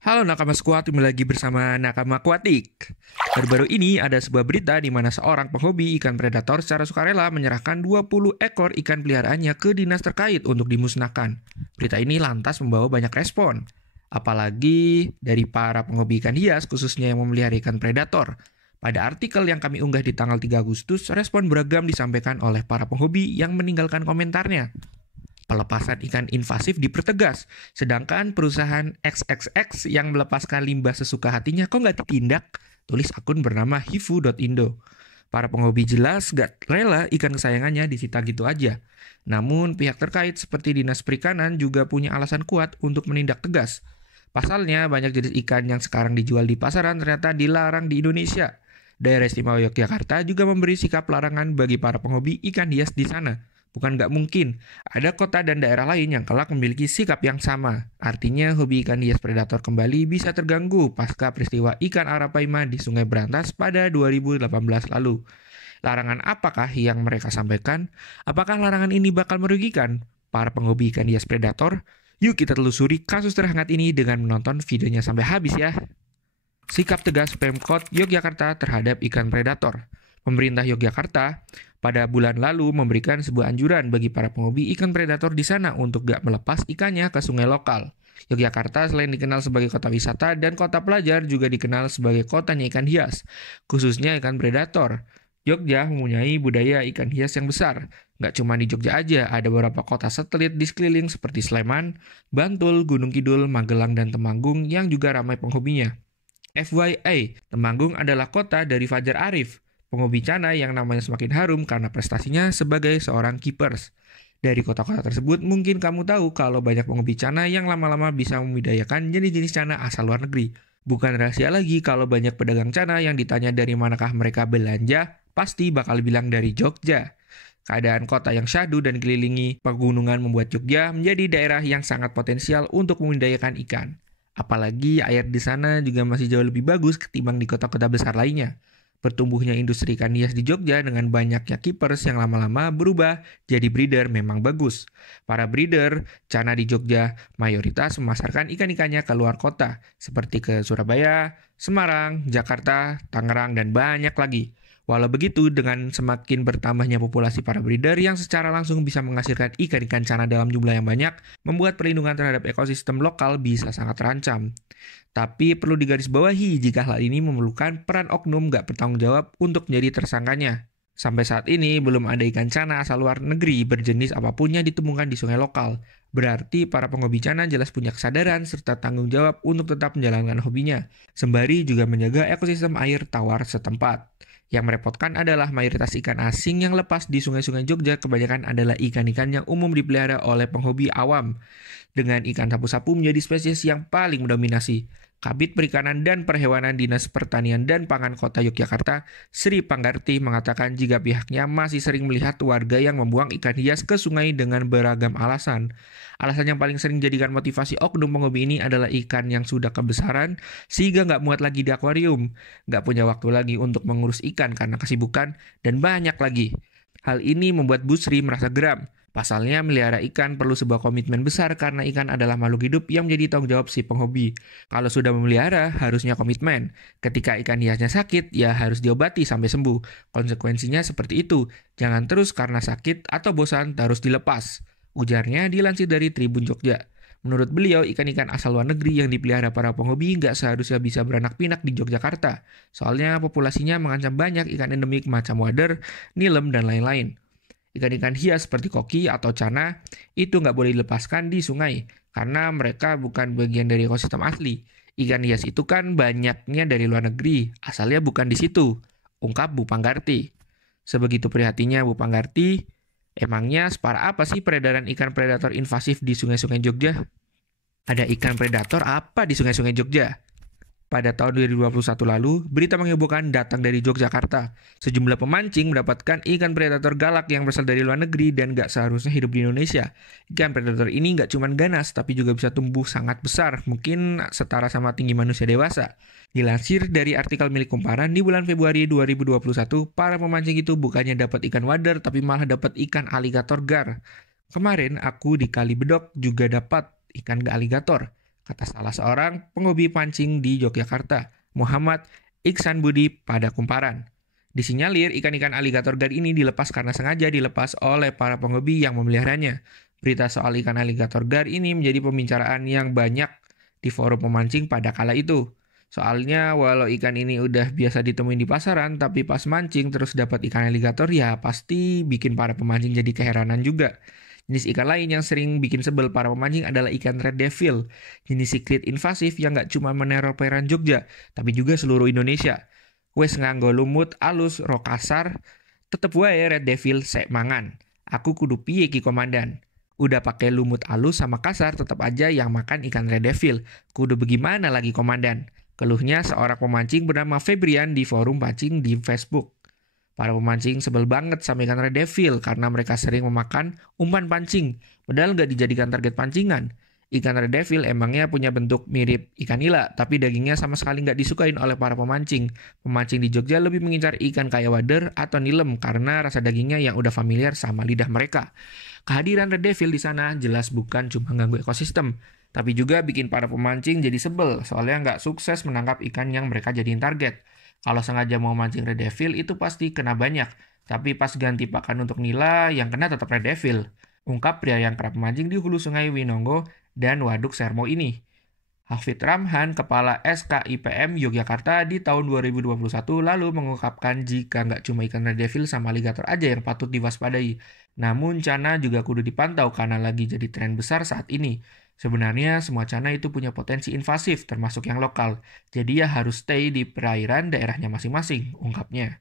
Halo Nakama Squad, kembali lagi bersama Nakama Aquatic. Baru-baru ini ada sebuah berita di mana seorang penghobi ikan predator secara sukarela menyerahkan 20 ekor ikan peliharaannya ke dinas terkait untuk dimusnahkan. Berita ini lantas membawa banyak respon. Apalagi dari para penghobi ikan hias khususnya yang memelihara ikan predator. Pada artikel yang kami unggah di tanggal 3 Agustus, respon beragam disampaikan oleh para penghobi yang meninggalkan komentarnya. Pelepasan ikan invasif dipertegas, sedangkan perusahaan XXX yang melepaskan limbah sesuka hatinya kok nggak ditindak? Tulis akun bernama hifu.indo. Para penghobi jelas nggak rela ikan kesayangannya disita gitu aja. Namun pihak terkait seperti Dinas Perikanan juga punya alasan kuat untuk menindak tegas. Pasalnya banyak jenis ikan yang sekarang dijual di pasaran ternyata dilarang di Indonesia. Daerah Istimewa Yogyakarta juga memberi sikap larangan bagi para penghobi ikan hias di sana. Bukan nggak mungkin, ada kota dan daerah lain yang kelak memiliki sikap yang sama. Artinya hobi ikan hias predator kembali bisa terganggu pasca peristiwa ikan arapaima di Sungai Berantas pada 2018 lalu. Larangan apakah yang mereka sampaikan? Apakah larangan ini bakal merugikan para penghobi ikan hias predator? Yuk kita telusuri kasus terhangat ini dengan menonton videonya sampai habis ya. Sikap tegas Pemkot Yogyakarta terhadap ikan predator. Pemerintah Yogyakarta pada bulan lalu memberikan sebuah anjuran bagi para penghobi ikan predator di sana untuk gak melepas ikannya ke sungai lokal. Yogyakarta selain dikenal sebagai kota wisata dan kota pelajar juga dikenal sebagai kotanya ikan hias, khususnya ikan predator. Jogja mempunyai budaya ikan hias yang besar. Gak cuma di Jogja aja, ada beberapa kota satelit di sekeliling seperti Sleman, Bantul, Gunung Kidul, Magelang, dan Temanggung yang juga ramai penghobinya. FYI, Temanggung adalah kota dari Fajar Arif, penghobi cana yang namanya semakin harum karena prestasinya sebagai seorang keepers. Dari kota-kota tersebut mungkin kamu tahu kalau banyak penghobi cana yang lama-lama bisa membudidayakan jenis-jenis cana asal luar negeri. Bukan rahasia lagi kalau banyak pedagang cana yang ditanya dari manakah mereka belanja, pasti bakal bilang dari Jogja. Keadaan kota yang syahdu dan kelilingi pegunungan membuat Jogja menjadi daerah yang sangat potensial untuk membudidayakan ikan. Apalagi air di sana juga masih jauh lebih bagus ketimbang di kota-kota besar lainnya. Bertumbuhnya industri ikan hias di Jogja dengan banyaknya keepers yang lama-lama berubah jadi breeder memang bagus. Para breeder cana di Jogja mayoritas memasarkan ikan-ikannya ke luar kota, seperti ke Surabaya, Semarang, Jakarta, Tangerang, dan banyak lagi. Walau begitu, dengan semakin bertambahnya populasi para breeder yang secara langsung bisa menghasilkan ikan-ikan cana dalam jumlah yang banyak, membuat perlindungan terhadap ekosistem lokal bisa sangat terancam. Tapi perlu digarisbawahi jika hal ini memerlukan peran oknum gak bertanggung jawab untuk menjadi tersangkanya. Sampai saat ini belum ada ikan cana asal luar negeri berjenis apapun yang ditemukan di sungai lokal. Berarti para penghobi cana jelas punya kesadaran serta tanggung jawab untuk tetap menjalankan hobinya, sembari juga menjaga ekosistem air tawar setempat. Yang merepotkan adalah mayoritas ikan asing yang lepas di sungai-sungai Jogja kebanyakan adalah ikan-ikan yang umum dipelihara oleh penghobi awam. Dengan ikan sapu-sapu menjadi spesies yang paling mendominasi. Kabid Perikanan dan Perhewanan Dinas Pertanian dan Pangan Kota Yogyakarta, Sri Panggarti mengatakan jika pihaknya masih sering melihat warga yang membuang ikan hias ke sungai dengan beragam alasan. Alasan yang paling sering jadikan motivasi oknum penghobi ini adalah ikan yang sudah kebesaran sehingga nggak muat lagi di akuarium, nggak punya waktu lagi untuk mengurus ikan karena kesibukan, dan banyak lagi. Hal ini membuat Bu Sri merasa geram. Pasalnya, melihara ikan perlu sebuah komitmen besar karena ikan adalah makhluk hidup yang menjadi tanggung jawab si penghobi. Kalau sudah memelihara, harusnya komitmen. Ketika ikan hiasnya sakit, ya harus diobati sampai sembuh. Konsekuensinya seperti itu. Jangan terus karena sakit atau bosan harus dilepas. Ujarnya dilansir dari Tribun Jogja. Menurut beliau, ikan-ikan asal luar negeri yang dipelihara para penghobi nggak seharusnya bisa beranak pinak di Yogyakarta. Soalnya populasinya mengancam banyak ikan endemik macam wader, nilem, dan lain-lain. Ikan-ikan hias seperti koki atau cana itu nggak boleh dilepaskan di sungai karena mereka bukan bagian dari ekosistem asli. Ikan hias itu kan banyaknya dari luar negeri, asalnya bukan di situ, ungkap Bu Panggarti. Sebegitu prihatinnya Bu Panggarti, emangnya separah apa sih peredaran ikan predator invasif di sungai-sungai Jogja? Ada ikan predator apa di sungai-sungai Jogja? Pada tahun 2021 lalu, berita menghebohkan datang dari Yogyakarta. Sejumlah pemancing mendapatkan ikan predator galak yang berasal dari luar negeri dan gak seharusnya hidup di Indonesia. Ikan predator ini gak cuma ganas, tapi juga bisa tumbuh sangat besar, mungkin setara sama tinggi manusia dewasa. Dilansir dari artikel milik Kumparan, di bulan Februari 2021, para pemancing itu bukannya dapat ikan wader, tapi malah dapat ikan aligator gar. Kemarin aku di Kali Bedok juga dapat ikan aligator. kata salah seorang penghobi pancing di Yogyakarta, Muhammad Iksan Budi pada Kumparan. Disinyalir ikan-ikan aligator gar ini dilepas karena sengaja dilepas oleh para penghobi yang memeliharanya. Berita soal ikan aligator gar ini menjadi pembicaraan yang banyak di forum pemancing pada kala itu. Soalnya walau ikan ini udah biasa ditemuin di pasaran, tapi pas mancing terus dapat ikan aligator ya pasti bikin para pemancing jadi keheranan juga. Jenis ikan lain yang sering bikin sebel para pemancing adalah ikan red devil, jenis siklit invasif yang gak cuma meneror perairan Jogja, tapi juga seluruh Indonesia. Wes nganggo lumut alus ro kasar, tetep wae red devil sek mangan. Aku kudu piye ki komandan? Udah pakai lumut alus sama kasar tetep aja yang makan ikan red devil. Kudu bagaimana lagi komandan? Keluhnya seorang pemancing bernama Febrian di forum pancing di Facebook. Para pemancing sebel banget sama ikan red devil karena mereka sering memakan umpan pancing, padahal nggak dijadikan target pancingan. Ikan red devil emangnya punya bentuk mirip ikan nila, tapi dagingnya sama sekali nggak disukain oleh para pemancing. Pemancing di Jogja lebih mengincar ikan kayak wader atau nilem karena rasa dagingnya yang udah familiar sama lidah mereka. Kehadiran red devil di sana jelas bukan cuma ganggu ekosistem, tapi juga bikin para pemancing jadi sebel soalnya nggak sukses menangkap ikan yang mereka jadiin target. Kalau sengaja mau mancing red devil itu pasti kena banyak, tapi pas ganti pakan untuk nila yang kena tetap red devil. Ungkap pria yang kerap memancing di hulu sungai Winongo dan Waduk Sermo ini. Hafid Ramhan, Kepala SKIPM Yogyakarta di tahun 2021 lalu mengungkapkan jika nggak cuma ikan red devil sama aligator aja yang patut diwaspadai. Namun cana juga kudu dipantau karena lagi jadi tren besar saat ini. Sebenarnya semua cana itu punya potensi invasif termasuk yang lokal. Jadi ya harus stay di perairan daerahnya masing-masing, ungkapnya.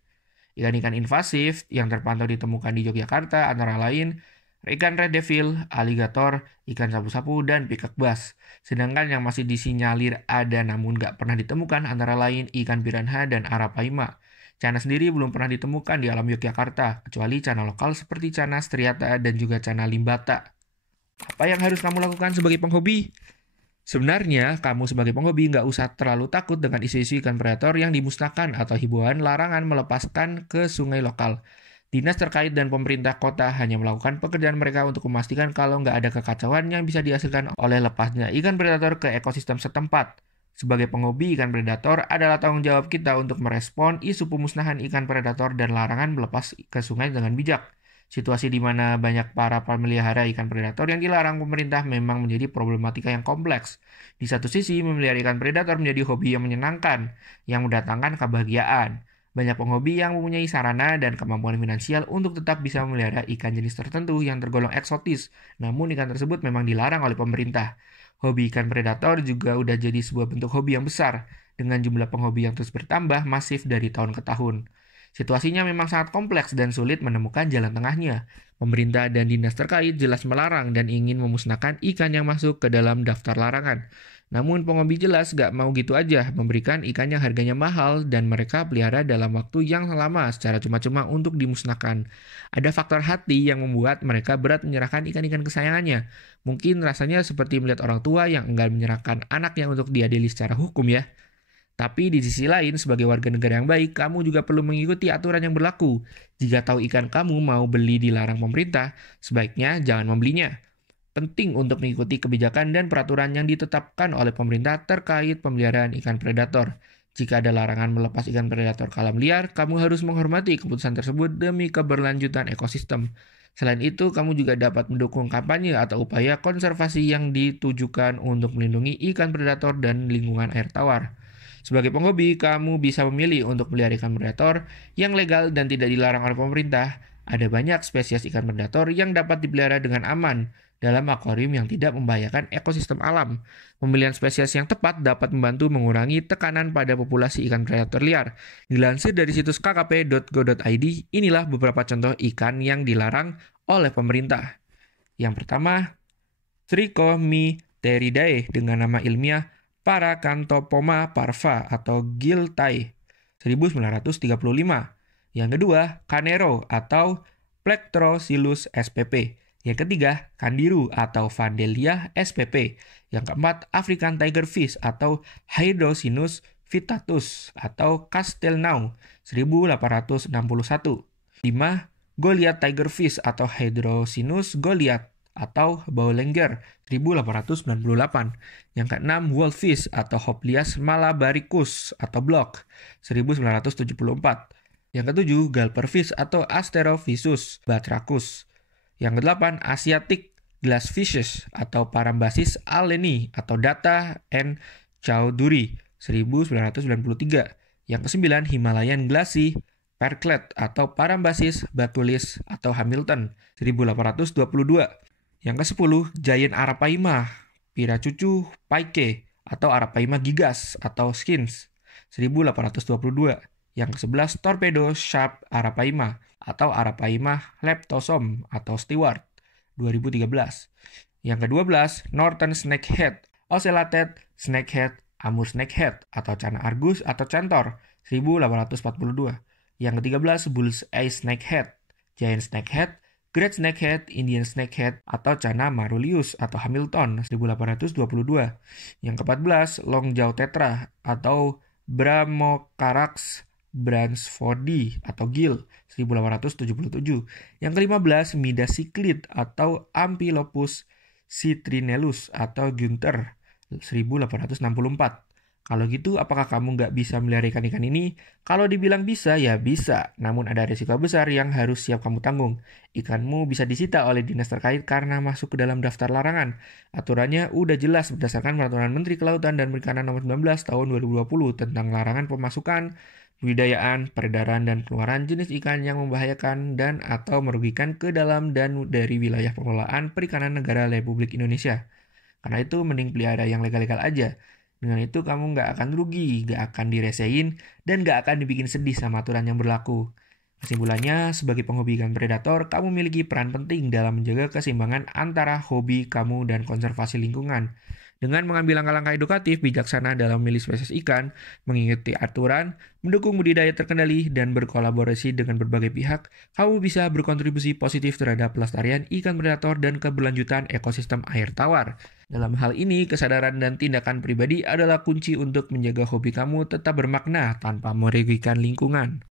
Ikan-ikan invasif yang terpantau ditemukan di Yogyakarta antara lain ikan red devil, aligator, ikan sapu-sapu, dan pikak bass. Sedangkan yang masih disinyalir ada namun nggak pernah ditemukan antara lain ikan piranha dan arapaima. Cana sendiri belum pernah ditemukan di alam Yogyakarta, kecuali cana lokal seperti cana striata dan juga cana limbata. Apa yang harus kamu lakukan sebagai penghobi? Sebenarnya, kamu sebagai penghobi nggak usah terlalu takut dengan isu-isu ikan predator yang dimusnahkan atau himbauan larangan melepaskan ke sungai lokal. Dinas terkait dan pemerintah kota hanya melakukan pekerjaan mereka untuk memastikan kalau nggak ada kekacauan yang bisa dihasilkan oleh lepasnya ikan predator ke ekosistem setempat. Sebagai penghobi ikan predator adalah tanggung jawab kita untuk merespon isu pemusnahan ikan predator dan larangan melepas ke sungai dengan bijak. Situasi di mana banyak para pemelihara ikan predator yang dilarang pemerintah memang menjadi problematika yang kompleks. Di satu sisi, memelihara ikan predator menjadi hobi yang menyenangkan, yang mendatangkan kebahagiaan. Banyak penghobi yang mempunyai sarana dan kemampuan finansial untuk tetap bisa memelihara ikan jenis tertentu yang tergolong eksotis, namun ikan tersebut memang dilarang oleh pemerintah. Hobi ikan predator juga udah jadi sebuah bentuk hobi yang besar, dengan jumlah penghobi yang terus bertambah masif dari tahun ke tahun. Situasinya memang sangat kompleks dan sulit menemukan jalan tengahnya. Pemerintah dan dinas terkait jelas melarang dan ingin memusnahkan ikan yang masuk ke dalam daftar larangan. Namun penghobi jelas gak mau gitu aja memberikan ikan yang harganya mahal dan mereka pelihara dalam waktu yang lama secara cuma-cuma untuk dimusnahkan. Ada faktor hati yang membuat mereka berat menyerahkan ikan-ikan kesayangannya. Mungkin rasanya seperti melihat orang tua yang enggan menyerahkan anaknya untuk diadili secara hukum ya. Tapi di sisi lain, sebagai warga negara yang baik, kamu juga perlu mengikuti aturan yang berlaku. Jika tahu ikan kamu mau beli dilarang pemerintah, sebaiknya jangan membelinya. Penting untuk mengikuti kebijakan dan peraturan yang ditetapkan oleh pemerintah terkait pemeliharaan ikan predator. Jika ada larangan melepas ikan predator ke alam liar, kamu harus menghormati keputusan tersebut demi keberlanjutan ekosistem. Selain itu, kamu juga dapat mendukung kampanye atau upaya konservasi yang ditujukan untuk melindungi ikan predator dan lingkungan air tawar. Sebagai penghobi, kamu bisa memilih untuk melihara ikan predator yang legal dan tidak dilarang oleh pemerintah. Ada banyak spesies ikan predator yang dapat dipelihara dengan aman dalam akuarium yang tidak membahayakan ekosistem alam. Pemilihan spesies yang tepat dapat membantu mengurangi tekanan pada populasi ikan predator liar. Dilansir dari situs kkp.go.id, inilah beberapa contoh ikan yang dilarang oleh pemerintah. Yang pertama, Trichomytheridae dengan nama ilmiah Paracanthopoma parva atau Giltae 1935. Yang kedua, Canero atau Plectrosilus spp. Yang ketiga, Candiru atau Vandelia spp. Yang keempat, African tigerfish atau Hydrocinus vittatus atau Castelnau 1861. 5. Goliath tigerfish atau Hydrocinus goliath atau Boulenger 1898. Yang keenam, Wolfish atau Hopelias malabaricus atau Block 1974. Yang ketujuh, Galperfish atau Asterophysus batrachus. Yang kedelapan, Asiatic glassfishes atau Parambasis aleni atau Data and Chowdhury 1993. Yang kesembilan, Himalayan glassy perclet atau Parambasis batulis atau Hamilton 1822. Yang ke-10, Giant Arapaima Piracucu pike atau Arapaima gigas atau Skins 1822. Yang ke-11, Torpedo Sharp Arapaima atau Arapaima leptosom atau Stewart 2013. Yang ke-12, Northern Snakehead, Ocellated Snakehead, Amur Snakehead atau Cana Argus atau Cantor 1842. Yang ke-13, Bull's Eye Snakehead, Giant Snakehead, Great Snakehead, Indian Snakehead atau Cana Marulius atau Hamilton 1822. Yang ke-14, Longjaw Tetra atau Brahmocarax bransfordi atau Gill 1877. Yang ke-15, Midas cichlid atau Amphilophus citrinellus atau Günther 1864. Kalau gitu, apakah kamu nggak bisa melihara ikan-ikan ini? Kalau dibilang bisa, ya bisa. Namun ada risiko besar yang harus siap kamu tanggung. Ikanmu bisa disita oleh dinas terkait karena masuk ke dalam daftar larangan. Aturannya udah jelas berdasarkan Peraturan Menteri Kelautan dan Perikanan Nomor 19 Tahun 2020 tentang larangan pemasukan, budidayaan, peredaran, dan pengeluaran jenis ikan yang membahayakan dan atau merugikan ke dalam dan dari wilayah pengelolaan perikanan negara Republik Indonesia. Karena itu mending pelihara yang legal-legal aja. Dengan itu kamu nggak akan rugi, nggak akan diresein, dan nggak akan dibikin sedih sama aturan yang berlaku. Kesimpulannya, sebagai penghobi ikan predator, kamu memiliki peran penting dalam menjaga keseimbangan antara hobi kamu dan konservasi lingkungan. Dengan mengambil langkah-langkah edukatif bijaksana dalam memilih spesies ikan, mengikuti aturan, mendukung budidaya terkendali, dan berkolaborasi dengan berbagai pihak, kamu bisa berkontribusi positif terhadap pelestarian ikan predator dan keberlanjutan ekosistem air tawar. Dalam hal ini, kesadaran dan tindakan pribadi adalah kunci untuk menjaga hobi kamu tetap bermakna tanpa merugikan lingkungan.